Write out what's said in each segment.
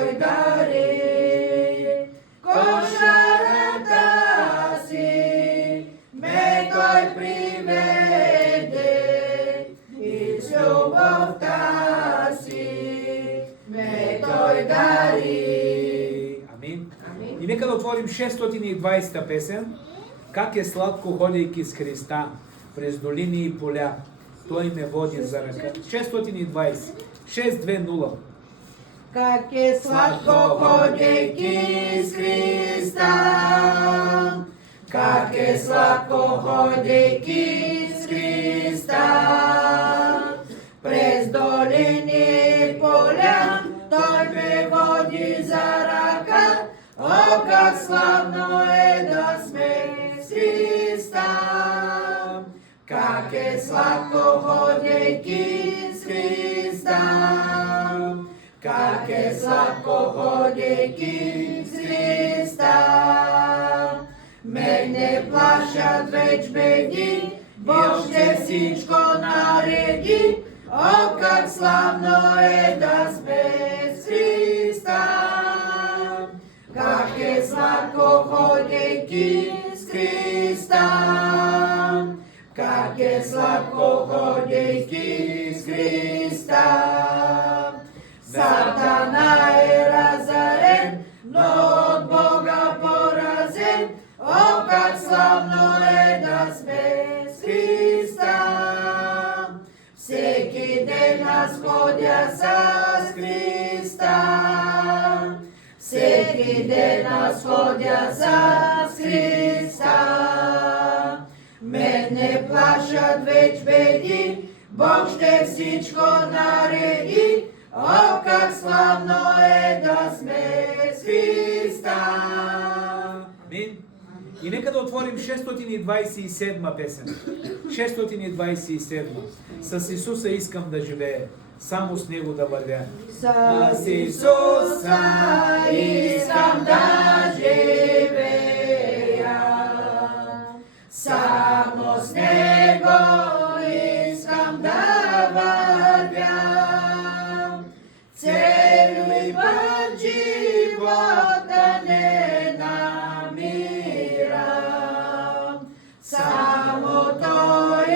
той дари, кошарата си, ме той приведе, и с любовта си, ме той дари. Амин. И нека да отворим 620-та песен. Как е сладко, ходейки с Христа през долини и поля. Той ме води за ръка. 620. 620. Как е сладко, ходейки с Христа, как е сладко, ходейки с Христа, през долини и поля, той ме води за ръка. О, как славно е да сме с Христа! Как е сладко, ходейки с Христа! Как е сладко, ходейки с Христа! Ме не плашат веч беди, Бог ще всичко нареди. О, как славно е да сме с Христа! Как е сладко, ходейки с Христа! Как е сладко, ходейки с Христа! Сатана е разорен, но от Бога поразен. О, как славно е да сме с Христа! Всеки ден аз ходя с Христа. Всеки ден аз ходя с Христа. Мен не плашат веч беди, Бог ще всичко нареди. О, как славно е да сме с Христа! Амин. И нека да отворим 627 песен. 627. С Исуса искам да живея, само с Него да вървя. С Исуса искам да живея, само с Него искам да вървя. Цели път живота не намирам, само Той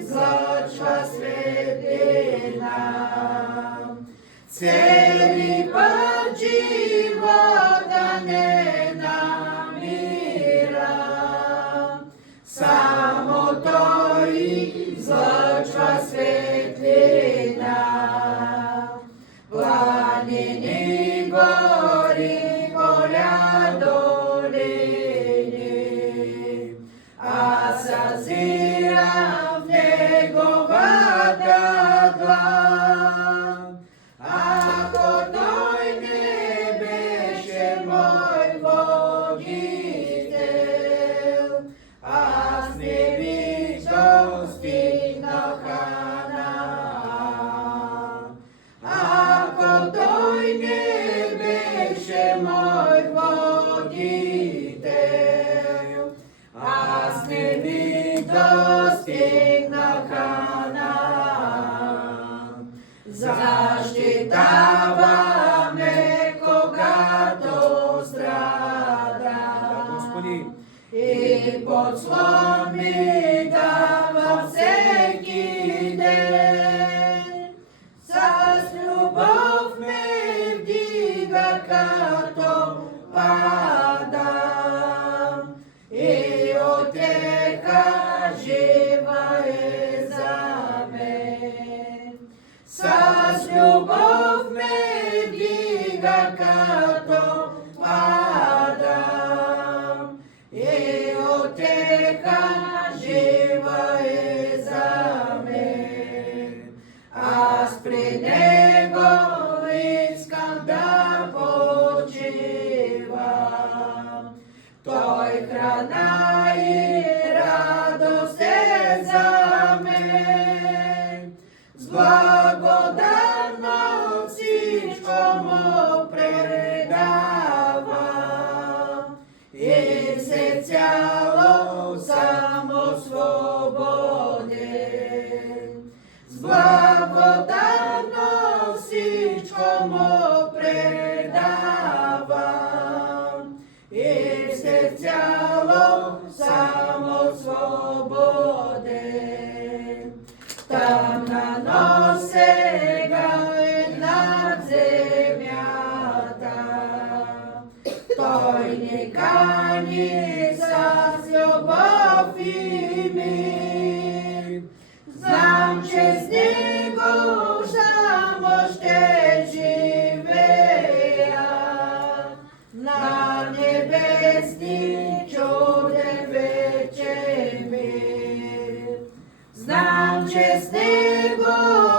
излъчва светлина. Цели път живота не намирам, само Той излъчва светлина. Планини, гори, поля, долини, аз съзирам в Неговата длан. Ако Той не беше мой водител, аз не бих достигнал Ханаан. Ако Той не беше мой водител, аз не бих достигнал Ханаан. Защитава ме, когато страдам, Господи, и подслон ми дава всеки ден. С любов ме вдига, като падам, и утеха жива е за мен. С любов ме вдига, като падам, и утеха жива е за мен. Аз при Него искам да почивам. Той храна и радост е за мен. С благодарност всичко му предам. граница с любов и мир. Знам, че с него само ще живея на небесни чуден вечен мир. Знам, че с него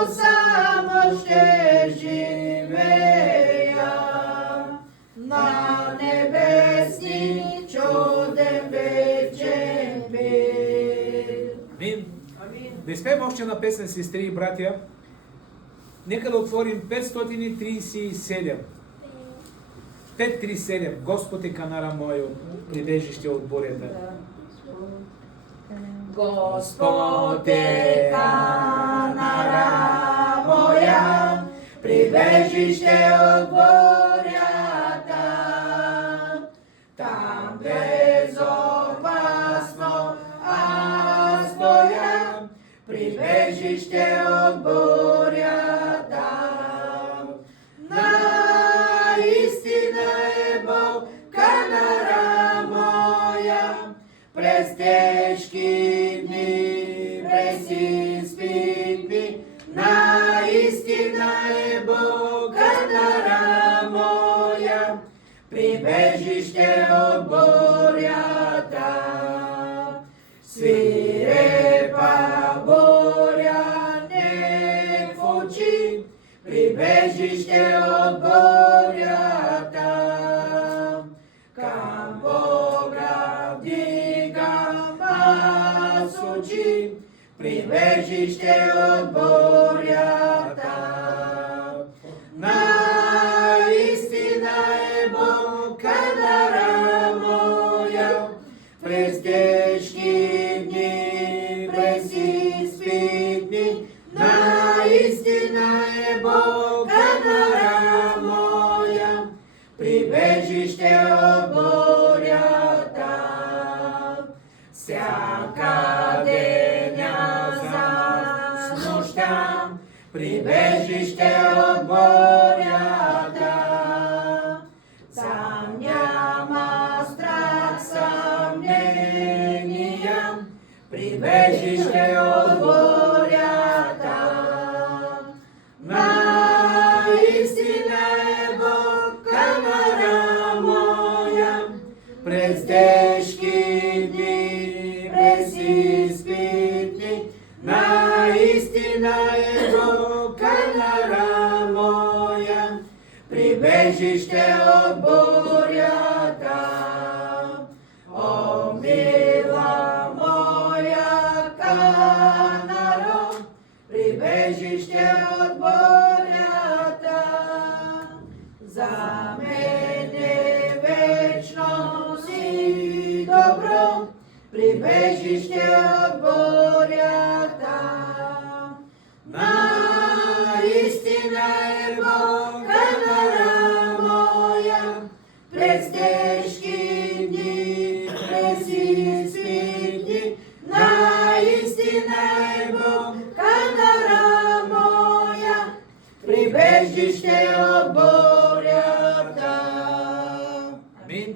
само ще живея на небесни чуден вечен мир. Амин. Да изпеем още една песен, сестри и братя. Нека да отворим 537. 537. Господ е канара мою, прибежище от бурята. Господ е канара моя, прибежище от бурята. Там безопасно аз стоя, прибежище от бурята. Наистина е Бог канара моя, през тежки дни, през изпитни. Наистина е Бог канара моя, прибежище от бурята. Свирепа буря не в очи, прибежище от бурята. Към Бога вдигам аз очи, прибежище от бурята. Наистина е Бог канара моя, през тежки дни, през изпитни. Наистина е Бог канара моя, прибежище от бурята. Всяка деня за нощта, прибежище от бурята. Сам няма страх, съмнения, прибежище от бурята. Наистина е Бог канара моя, през тежки дни, през изпитни. Наистина е Бог канара моя, прибежище от бурята. О, мила моя канаро, прибежище от бурята. За мене вечно си добро, прибежище от бурята. Наистина е Бог канара моя, през тежки дни, през изпитни. Наистина е Бог канара моя, прибежище от бурята. Амин.